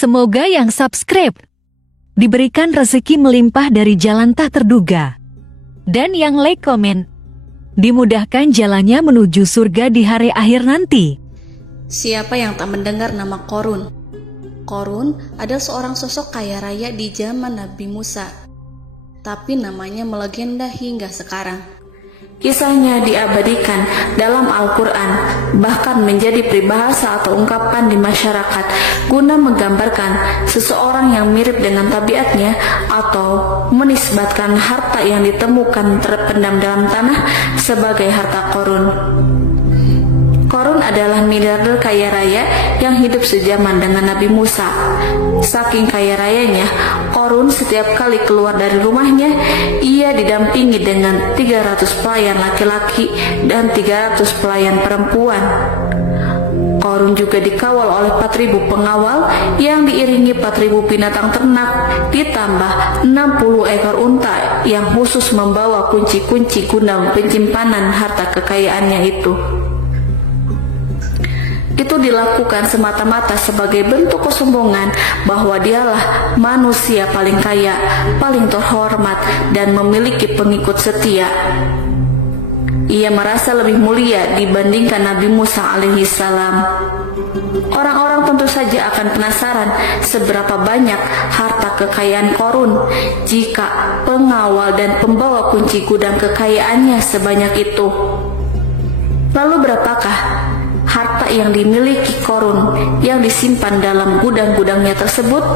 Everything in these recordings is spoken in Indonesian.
Semoga yang subscribe diberikan rezeki melimpah dari jalan tak terduga. Dan yang like komen, dimudahkan jalannya menuju surga di hari akhir nanti. Siapa yang tak mendengar nama Qorun? Qorun adalah seorang sosok kaya raya di zaman Nabi Musa, tapi namanya melegenda hingga sekarang. Kisahnya diabadikan dalam Al-Quran, bahkan menjadi peribahasa atau ungkapan di masyarakat guna menggambarkan seseorang yang mirip dengan tabiatnya atau menisbatkan harta yang ditemukan terpendam dalam tanah sebagai harta Qorun. Qorun adalah miliarder kaya raya yang hidup sejaman dengan Nabi Musa. Saking kaya rayanya, Qorun setiap kali keluar dari rumahnya, ia didampingi dengan 300 pelayan laki-laki dan 300 pelayan perempuan. Qorun juga dikawal oleh 4.000 pengawal yang diiringi 4.000 binatang ternak, ditambah 60 ekor unta yang khusus membawa kunci-kunci gudang penyimpanan harta kekayaannya itu. Itu dilakukan semata-mata sebagai bentuk kesombongan bahwa dialah manusia paling kaya, paling terhormat, dan memiliki pengikut setia. Ia merasa lebih mulia dibandingkan Nabi Musa alaihissalam. Orang-orang tentu saja akan penasaran seberapa banyak harta kekayaan Qorun jika pengawal dan pembawa kunci gudang kekayaannya sebanyak itu. Lalu berapakah harta yang dimiliki Qorun yang disimpan dalam gudang-gudangnya tersebut?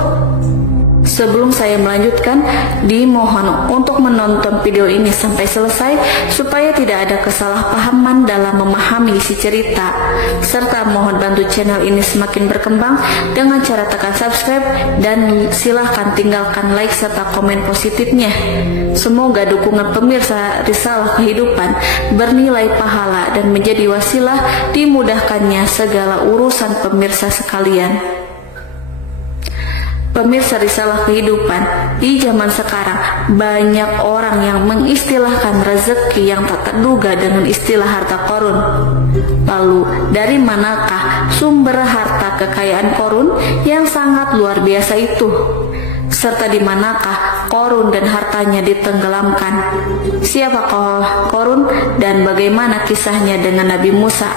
Sebelum saya melanjutkan, dimohon untuk menonton video ini sampai selesai supaya tidak ada kesalahpahaman dalam memahami isi cerita, serta mohon bantu channel ini semakin berkembang dengan cara tekan subscribe dan silahkan tinggalkan like serta komen positifnya. Semoga dukungan pemirsa Risalah Kehidupan bernilai pahala dan menjadi wasilah dimudahkannya segala urusan pemirsa sekalian. Pemirsa Risalah Kehidupan, di zaman sekarang banyak orang yang mengistilahkan rezeki yang tak terduga dengan istilah harta Qorun. Lalu dari manakah sumber harta kekayaan Qorun yang sangat luar biasa itu? Serta di manakah Qorun dan hartanya ditenggelamkan? Siapakah Qorun dan bagaimana kisahnya dengan Nabi Musa?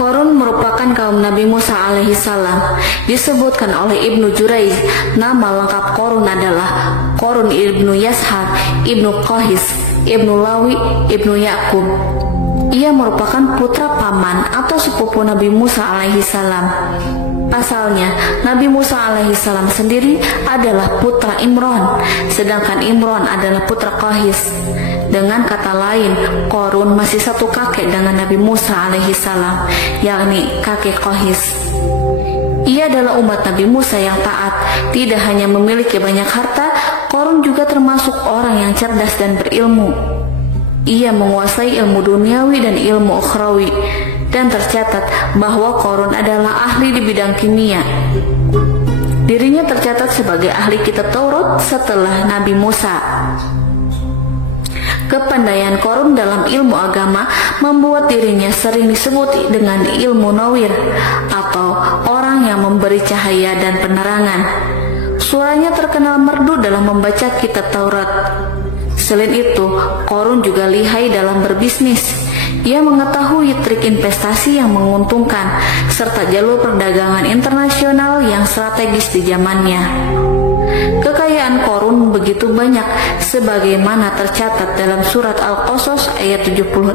Qorun merupakan kaum Nabi Musa alaihissalam. Disebutkan oleh Ibnu Jurayj, nama lengkap Qorun adalah Qorun ibnu Yashar, ibnu Qahis, ibnu Lawi, ibnu Yakub. Ia merupakan putra paman atau sepupu Nabi Musa alaihissalam. Asalnya, Nabi Musa alaihissalam sendiri adalah putra Imran, sedangkan Imran adalah putra Qahis. Dengan kata lain, Qorun masih satu kakek dengan Nabi Musa alaihissalam, yakni kakek Qahis. Ia adalah umat Nabi Musa yang taat. Tidak hanya memiliki banyak harta, Qorun juga termasuk orang yang cerdas dan berilmu. Ia menguasai ilmu duniawi dan ilmu ukhrawi, dan tercatat bahwa Qorun adalah ahli di bidang kimia. Dirinya tercatat sebagai ahli kitab Taurat setelah Nabi Musa. Kepandaian Qorun dalam ilmu agama membuat dirinya sering disebut dengan ilmu nawir atau orang yang memberi cahaya dan penerangan. Suaranya terkenal merdu dalam membaca kitab Taurat. Selain itu, Qorun juga lihai dalam berbisnis. Ia mengetahui trik investasi yang menguntungkan serta jalur perdagangan internasional yang strategis di zamannya. Kekayaan Qorun begitu banyak sebagaimana tercatat dalam surat Al-Qasas ayat 76.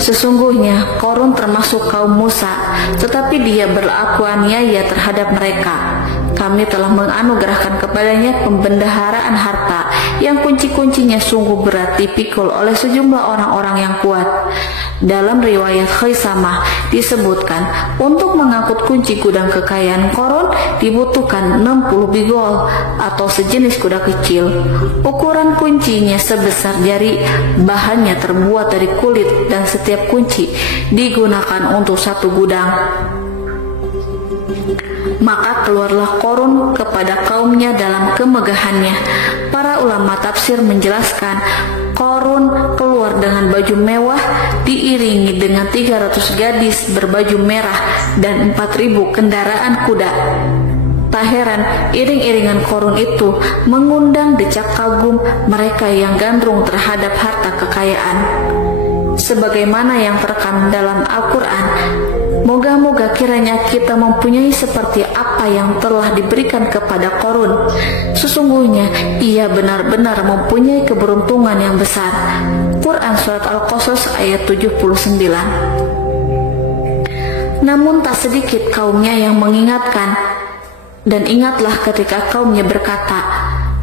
Sesungguhnya Qorun termasuk kaum Musa, tetapi dia berlaku aniaya terhadap mereka. Kami telah menganugerahkan kepadanya pembendaharaan harta yang kunci-kuncinya sungguh berat dipikul oleh sejumlah orang-orang yang kuat. Dalam riwayat Khaisamah disebutkan, untuk mengangkut kunci gudang kekayaan Qorun dibutuhkan 60 bigol atau sejenis kuda kecil. Ukuran kuncinya sebesar jari, bahannya terbuat dari kulit dan setiap kunci digunakan untuk satu gudang. Maka keluarlah Qorun kepada kaumnya dalam kemegahannya. Para ulama tafsir menjelaskan Korun keluar dengan baju mewah diiringi dengan 300 gadis berbaju merah dan 4.000 kendaraan kuda. Tak heran iring-iringan Korun itu mengundang decak kagum mereka yang gandrung terhadap harta kekayaan. Sebagaimana yang terekam dalam Al-Quran, moga-moga kiranya kita mempunyai seperti apa yang telah diberikan kepada Korun. Sesungguhnya ia benar-benar mempunyai keberuntungan yang besar. Quran Surat Al-Qasas ayat 79. Namun tak sedikit kaumnya yang mengingatkan, dan ingatlah ketika kaumnya berkata,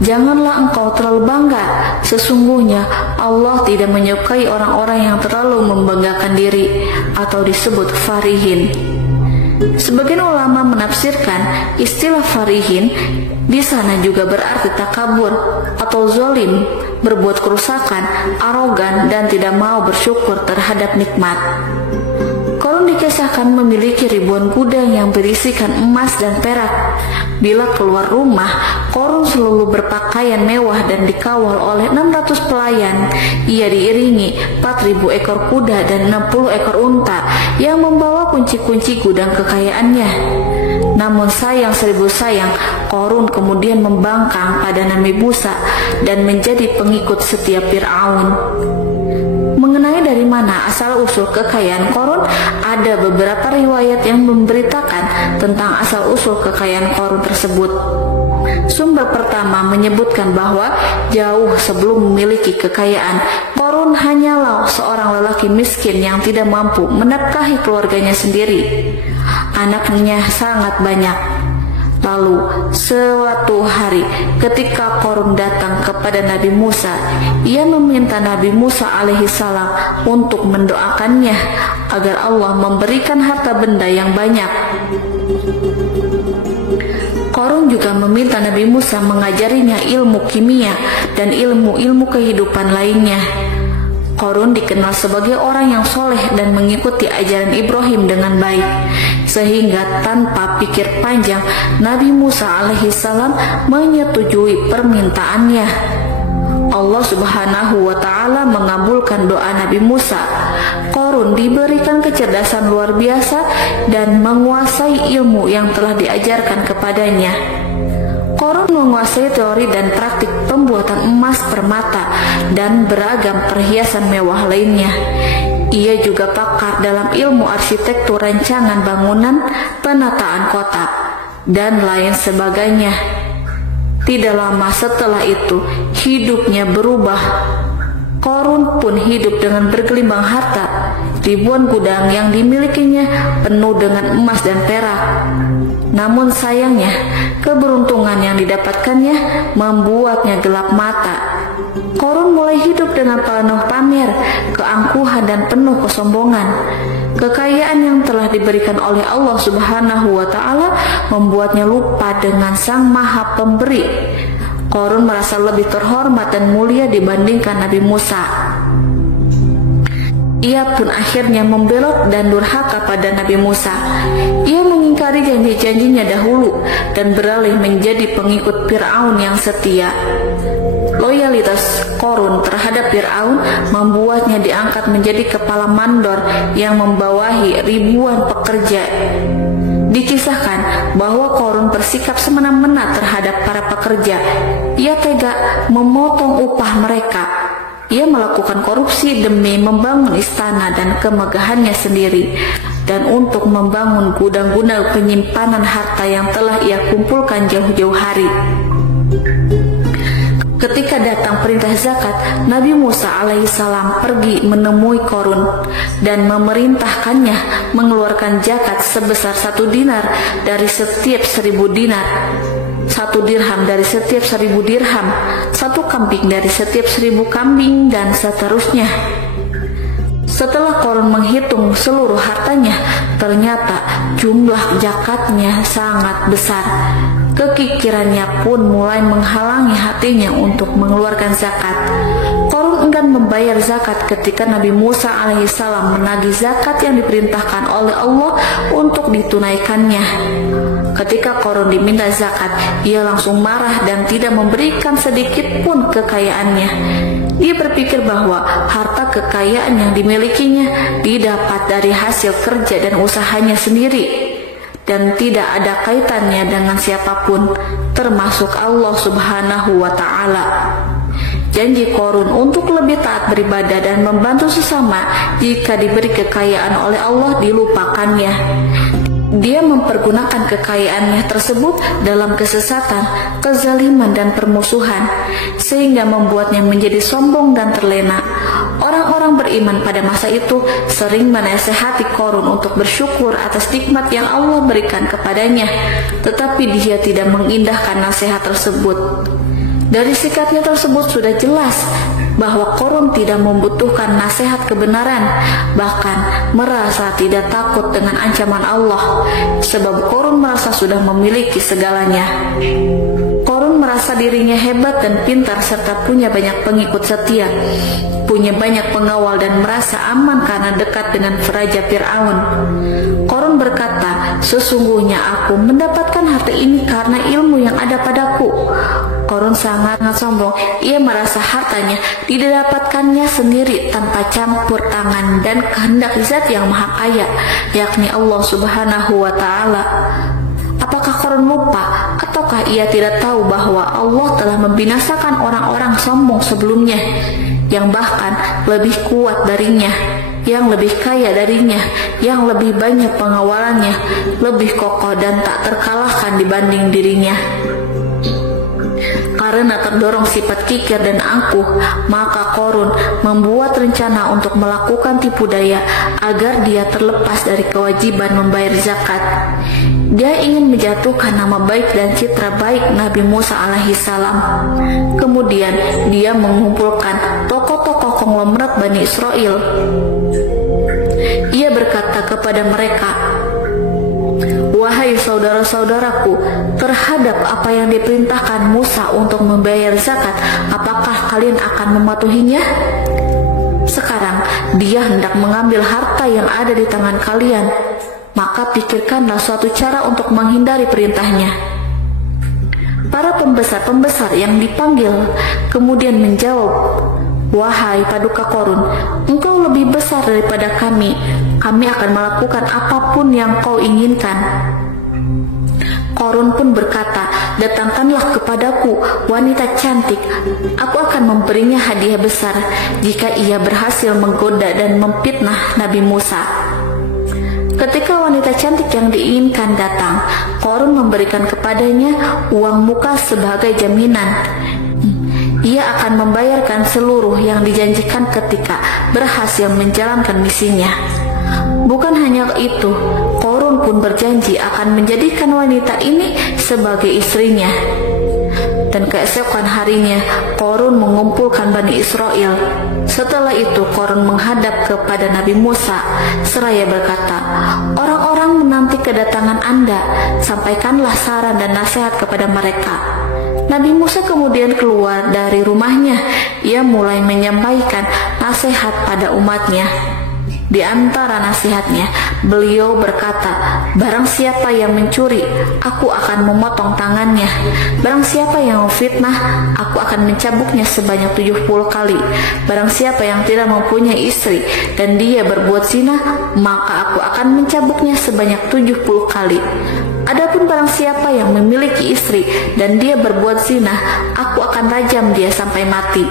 janganlah engkau terlalu bangga. Sesungguhnya Allah tidak menyukai orang-orang yang terlalu membanggakan diri atau disebut farihin. Sebagian ulama menafsirkan istilah farihin di sana juga berarti takabur atau zalim, berbuat kerusakan, arogan, dan tidak mau bersyukur terhadap nikmat. Korun dikisahkan memiliki ribuan gudang yang berisikan emas dan perak. Bila keluar rumah, Korun selalu berpakaian mewah dan dikawal oleh 600 pelayan. Ia diiringi 4.000 ekor kuda dan 60 ekor unta yang membawa kunci-kunci gudang kekayaannya. Namun sayang seribu sayang, Korun kemudian membangkang pada Nabi Musa dan menjadi pengikut setia Fir'aun. Mengenai dari mana asal-usul kekayaan Korun, ada beberapa riwayat yang memberitakan tentang asal-usul kekayaan Korun tersebut. Sumber pertama menyebutkan bahwa jauh sebelum memiliki kekayaan, Korun hanyalah seorang lelaki miskin yang tidak mampu menafkahi keluarganya sendiri. Anaknya sangat banyak. Lalu suatu hari ketika Korun datang kepada Nabi Musa, ia meminta Nabi Musa alaihissalam untuk mendoakannya agar Allah memberikan harta benda yang banyak. Korun juga meminta Nabi Musa mengajarinya ilmu kimia dan ilmu-ilmu kehidupan lainnya. Korun dikenal sebagai orang yang soleh dan mengikuti ajaran Ibrahim dengan baik, sehingga tanpa pikir panjang Nabi Musa alaihissalam menyetujui permintaannya. Allah Subhanahu wa ta'ala mengabulkan doa Nabi Musa. Korun diberikan kecerdasan luar biasa dan menguasai ilmu yang telah diajarkan kepadanya. Korun menguasai teori dan praktik pembuatan emas permata dan beragam perhiasan mewah lainnya. Ia juga pakar dalam ilmu arsitektur rancangan bangunan, penataan kota, dan lain sebagainya. Tidak lama setelah itu, hidupnya berubah. Korun pun hidup dengan bergelimbang harta. Ribuan gudang yang dimilikinya penuh dengan emas dan perak. Namun sayangnya, keberuntungan yang didapatkannya membuatnya gelap mata. Korun mulai hidup dengan penuh pamer, keangkuhan, dan penuh kesombongan. Kekayaan yang telah diberikan oleh Allah Subhanahu wa ta'ala membuatnya lupa dengan Sang Maha Pemberi. Korun merasa lebih terhormat dan mulia dibandingkan Nabi Musa. Ia pun akhirnya membelot dan durhaka pada Nabi Musa. Ia mengingkari janji-janjinya dahulu dan beralih menjadi pengikut Fir'aun yang setia. Loyalitas Korun terhadap Fir'aun membuatnya diangkat menjadi kepala mandor yang membawahi ribuan pekerja. Dikisahkan bahwa Korun bersikap semena-mena terhadap para pekerja. Ia tega memotong upah mereka. Ia melakukan korupsi demi membangun istana dan kemegahannya sendiri, dan untuk membangun gudang-gudang penyimpanan harta yang telah ia kumpulkan jauh-jauh hari. Ketika datang perintah zakat, Nabi Musa alaihissalam pergi menemui Korun dan memerintahkannya mengeluarkan zakat sebesar 1 dinar dari setiap 1000 dinar, 1 dirham dari setiap 1000 dirham, 1 kambing dari setiap 1000 kambing, dan seterusnya. Setelah Korun menghitung seluruh hartanya, ternyata jumlah zakatnya sangat besar. Kekikirannya pun mulai menghalangi hatinya untuk mengeluarkan zakat. Qarun enggan membayar zakat ketika Nabi Musa alaihissalam menagih zakat yang diperintahkan oleh Allah untuk ditunaikannya. Ketika Qarun diminta zakat, ia langsung marah dan tidak memberikan sedikit pun kekayaannya. Dia berpikir bahwa harta kekayaan yang dimilikinya didapat dari hasil kerja dan usahanya sendiri, dan tidak ada kaitannya dengan siapapun, termasuk Allah Subhanahu wa Ta'ala. Janji Qarun untuk lebih taat beribadah dan membantu sesama jika diberi kekayaan oleh Allah dilupakannya. Dia mempergunakan kekayaannya tersebut dalam kesesatan, kezaliman, dan permusuhan, sehingga membuatnya menjadi sombong dan terlena. Orang-orang beriman pada masa itu sering menasehati Qarun untuk bersyukur atas nikmat yang Allah berikan kepadanya, tetapi dia tidak mengindahkan nasihat tersebut. Dari sikapnya tersebut sudah jelas bahwa Qarun tidak membutuhkan nasihat kebenaran, bahkan merasa tidak takut dengan ancaman Allah, sebab Qarun merasa sudah memiliki segalanya. Qarun merasa dirinya hebat dan pintar serta punya banyak pengikut setia, punya banyak pengawal dan merasa aman karena dekat dengan Raja Fir'aun. Qarun berkata, "Sesungguhnya aku mendapatkan harta ini karena ilmu yang ada padaku." Qarun sangat sombong. Ia merasa hartanya didapatkannya sendiri tanpa campur tangan dan kehendak Zat yang Maha Kaya, yakni Allah Subhanahu wa Ta'ala. Apakah Qarun lupa ataukah ia tidak tahu bahwa Allah telah membinasakan orang-orang sombong sebelumnya, yang bahkan lebih kuat darinya, yang lebih kaya darinya, yang lebih banyak pengawalannya, lebih kokoh dan tak terkalahkan dibanding dirinya? Karena terdorong sifat kikir dan angkuh, maka Qarun membuat rencana untuk melakukan tipu daya agar dia terlepas dari kewajiban membayar zakat. Dia ingin menjatuhkan nama baik dan citra baik Nabi Musa alaihissalam. Kemudian dia mengumpulkan tokoh-tokoh konglomerat Bani Israel. Ia berkata kepada mereka, "Wahai saudara-saudaraku, terhadap apa yang diperintahkan Musa untuk membayar zakat, apakah kalian akan mematuhinya? Sekarang dia hendak mengambil harta yang ada di tangan kalian, maka pikirkanlah suatu cara untuk menghindari perintahnya." Para pembesar-pembesar yang dipanggil kemudian menjawab, "Wahai paduka Qarun, engkau lebih besar daripada kami. Kami akan melakukan apapun yang kau inginkan." Qarun pun berkata, "Datangkanlah kepadaku wanita cantik. Aku akan memberinya hadiah besar jika ia berhasil menggoda dan memfitnah Nabi Musa." Ketika wanita cantik yang diinginkan datang, Qarun memberikan kepadanya uang muka sebagai jaminan. Ia akan membayarkan seluruh yang dijanjikan ketika berhasil menjalankan misinya. Bukan hanya itu, Qarun pun berjanji akan menjadikan wanita ini sebagai istrinya. Dan keesokan harinya, Qarun mengumpulkan Bani Israel. Setelah itu, Qarun menghadap kepada Nabi Musa seraya berkata, "Orang-orang menanti kedatangan Anda, sampaikanlah saran dan nasihat kepada mereka." Nabi Musa kemudian keluar dari rumahnya. Ia mulai menyampaikan nasihat pada umatnya. Di antara nasihatnya, beliau berkata, "Barang siapa yang mencuri, aku akan memotong tangannya. Barang siapa yang memfitnah, aku akan mencambuknya sebanyak 70 kali. Barang siapa yang tidak mempunyai istri dan dia berbuat zina, maka aku akan mencambuknya sebanyak 70 kali. Adapun barang siapa yang memiliki istri dan dia berbuat zina, aku akan rajam dia sampai mati."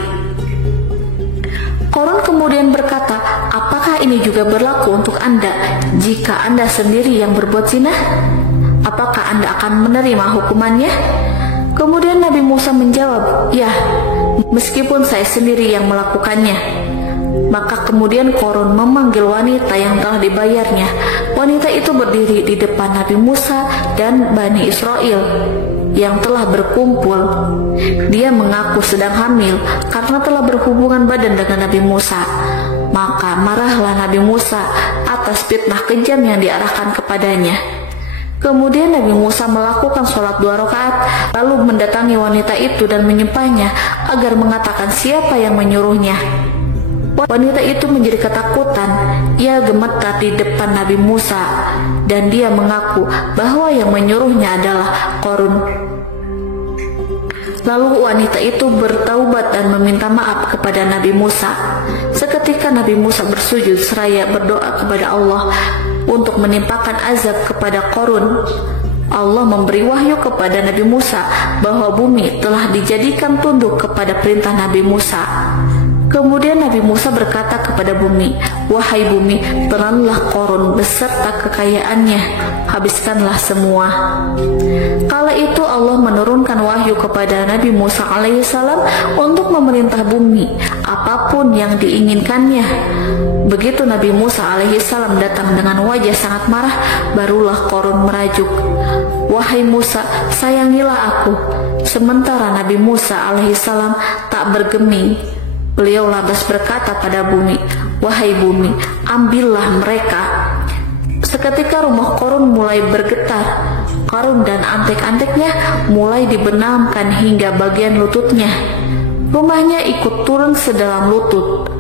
Qarun kemudian berkata, "Apakah ini juga berlaku untuk Anda jika Anda sendiri yang berbuat zina? Apakah Anda akan menerima hukumannya?" Kemudian Nabi Musa menjawab, "Ya, meskipun saya sendiri yang melakukannya." Maka kemudian Qarun memanggil wanita yang telah dibayarnya. Wanita itu berdiri di depan Nabi Musa dan Bani Israel yang telah berkumpul. Dia mengaku sedang hamil karena telah berhubungan badan dengan Nabi Musa. Maka marahlah Nabi Musa atas fitnah kejam yang diarahkan kepadanya. Kemudian Nabi Musa melakukan sholat 2 rakaat, lalu mendatangi wanita itu dan menyumpahnya agar mengatakan siapa yang menyuruhnya. Wanita itu menjadi ketakutan, ia gemetar di depan Nabi Musa, dan dia mengaku bahwa yang menyuruhnya adalah Qarun. Lalu wanita itu bertaubat dan meminta maaf kepada Nabi Musa. Seketika Nabi Musa bersujud seraya berdoa kepada Allah untuk menimpakan azab kepada Qarun. Allah memberi wahyu kepada Nabi Musa bahwa bumi telah dijadikan tunduk kepada perintah Nabi Musa. Kemudian Nabi Musa berkata kepada bumi, "Wahai bumi, telanlah Qarun beserta kekayaannya, habiskanlah semua." Kala itu Allah menurunkan wahyu kepada Nabi Musa alaihissalam untuk memerintah bumi apapun yang diinginkannya. Begitu Nabi Musa alaihissalam datang dengan wajah sangat marah, barulah Qarun merajuk, "Wahai Musa, sayangilah aku." Sementara Nabi Musa alaihissalam tak bergeming. Beliau lantas berkata pada bumi, "Wahai bumi, ambillah mereka." Seketika rumah Qarun mulai bergetar. Qarun dan antek-anteknya mulai dibenamkan hingga bagian lututnya. Rumahnya ikut turun sedalam lutut.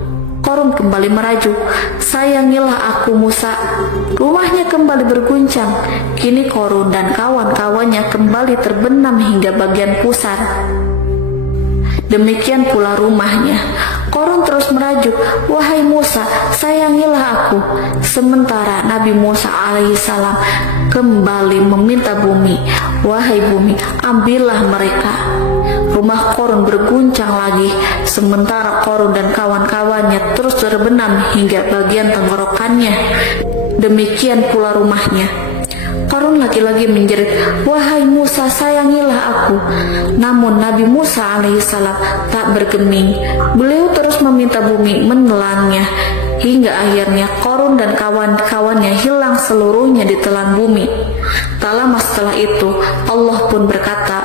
Qarun kembali merajuk, "Sayangilah aku Musa." Rumahnya kembali berguncang. Kini Qarun dan kawan-kawannya kembali terbenam hingga bagian pusar. Demikian pula rumahnya. Qarun terus merajuk, "Wahai Musa, sayangilah aku." Sementara Nabi Musa alaihissalam kembali meminta bumi, "Wahai bumi, ambillah mereka." Rumah Qarun berguncang lagi, sementara Qarun dan kawan-kawannya terus terbenam hingga bagian tenggorokannya. Demikian pula rumahnya. Qarun lagi-lagi menjerit, "Wahai Musa, sayangilah aku." Namun Nabi Musa alaihissalam tak bergeming. Beliau terus meminta bumi menelannya, hingga akhirnya Qarun dan kawan-kawannya hilang seluruhnya di telan bumi. Tak lama setelah itu Allah pun berkata,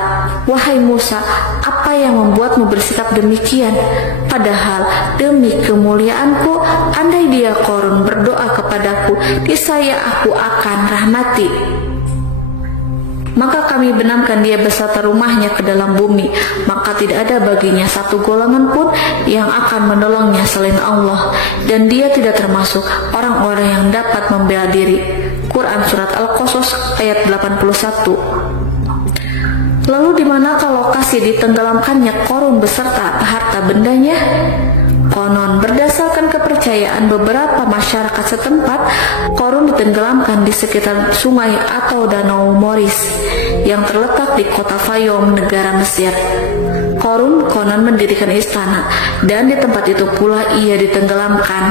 "Wahai Musa, apa yang membuatmu bersikap demikian? Padahal demi kemuliaanku, andai dia Qarun berdoa kepadaku, niscaya aku akan rahmati. Maka kami benamkan dia beserta rumahnya ke dalam bumi, maka tidak ada baginya satu golongan pun yang akan menolongnya selain Allah, dan dia tidak termasuk orang-orang yang dapat membela diri." Quran Surat Al-Qasas ayat 81. Lalu di manakah lokasi ditenggelamkannya Qarun beserta harta bendanya? Konon berdasarkan kepercayaan beberapa masyarakat setempat, Qarun ditenggelamkan di sekitar sungai atau danau Moris yang terletak di kota Fayum, negara Mesir. Qarun konon mendirikan istana, dan di tempat itu pula ia ditenggelamkan.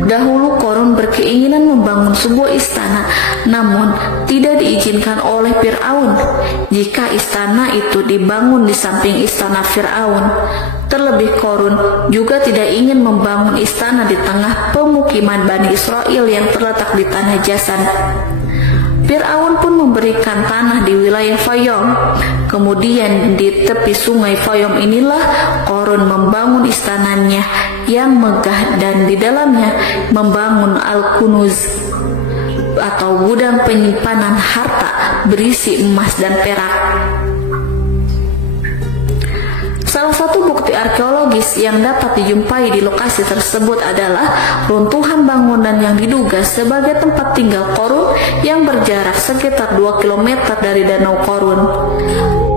Dahulu Qarun berkeinginan membangun sebuah istana, namun tidak diizinkan oleh Fir'aun jika istana itu dibangun di samping istana Fir'aun. Terlebih Qarun juga tidak ingin membangun istana di tengah pemukiman Bani Israel yang terletak di tanah Jasan. Fir'aun pun memberikan tanah di wilayah Fayum. Kemudian di tepi sungai Fayum inilah Qarun membangun istananya yang megah, dan di dalamnya membangun Al-Kunuz atau gudang penyimpanan harta berisi emas dan perak. Salah satu bukti arkeologis yang dapat dijumpai di lokasi tersebut adalah runtuhan bangunan yang diduga sebagai tempat tinggal Qarun yang berjarak sekitar 2 km dari Danau Qarun.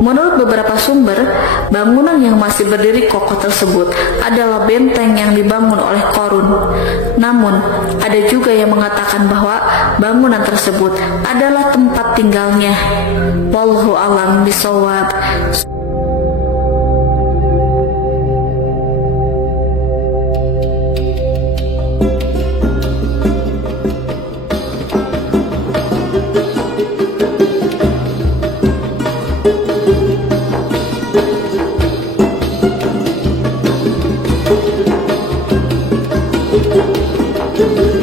Menurut beberapa sumber, bangunan yang masih berdiri kokoh tersebut adalah benteng yang dibangun oleh Qarun. Namun, ada juga yang mengatakan bahwa bangunan tersebut adalah tempat tinggalnya. Wallahu a'lam bishawab. Thank you.